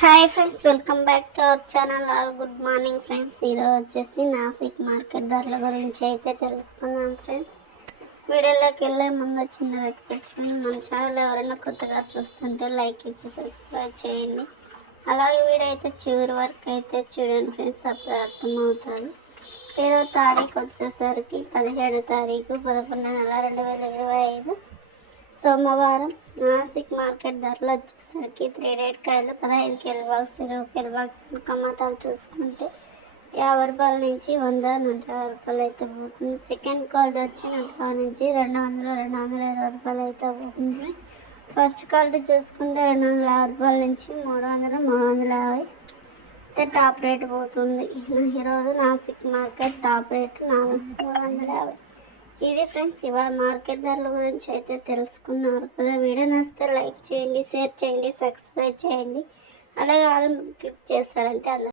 Hi friends welcome back to our channel all good morning friends ఈరోజు వచ్చేసి Nashik market ధరల గురించి అయితే తెలుసుకుందాం ఫ్రెండ్స్ వీడియోలోకి వెళ్ళే ముందు చిన్న రిక్వెస్ట్ మన ఛానల్ ఎవరైనా కొత్తగా చూస్తుంటే లైక్ ఇచ్చి సబ్స్క్రైబ్ చేయండి. అలాగే వీడియో అయితే చివరి వరకు అయితే చూడండి ఫ్రెండ్స్ అప్పుడు అర్థమవుతారు ఇరవై తారీఖు వచ్చేసరికి పదిహేడు తారీఖు పదకొండు నెల రెండు వేల ఇరవై ఐదు సోమవారం. నాసిక్ మార్కెట్ ధరలు వచ్చేసరికి త్రీ రేట్ కాయలు పదహైదు కిలో బాక్స్ ఇరవై కిలో బాక్స్ టమాటాలు చూసుకుంటే యాభై రూపాయల నుంచి వంద నూట యాభై రూపాయలు అయితే పోతుంది. సెకండ్ క్వాలిటీ వచ్చి నూట నుంచి రెండు వందలు రెండు వందల ఇరవై రూపాయలు అయితే పోతుంది. ఫస్ట్ క్వాలిటీ చూసుకుంటే రెండు వందల యాభై రూపాయల నుంచి మూడు వందలు మూడు వందల యాభై అయితే టాప్ రేట్ పోతుంది. ఈరోజు నాసిక్ మార్కెట్ టాప్ రేటు నాలుగు మూడు వందల యాభై. ఇది ఫ్రెండ్స్ ఇవాళ మార్కెట్ ధరల గురించి అయితే తెలుసుకున్నారు కదా. వీడియో నచ్చితే లైక్ చేయండి షేర్ చేయండి సబ్స్క్రైబ్ చేయండి. అలాగే వాళ్ళు క్లిక్ చేస్తారంటే అందరూ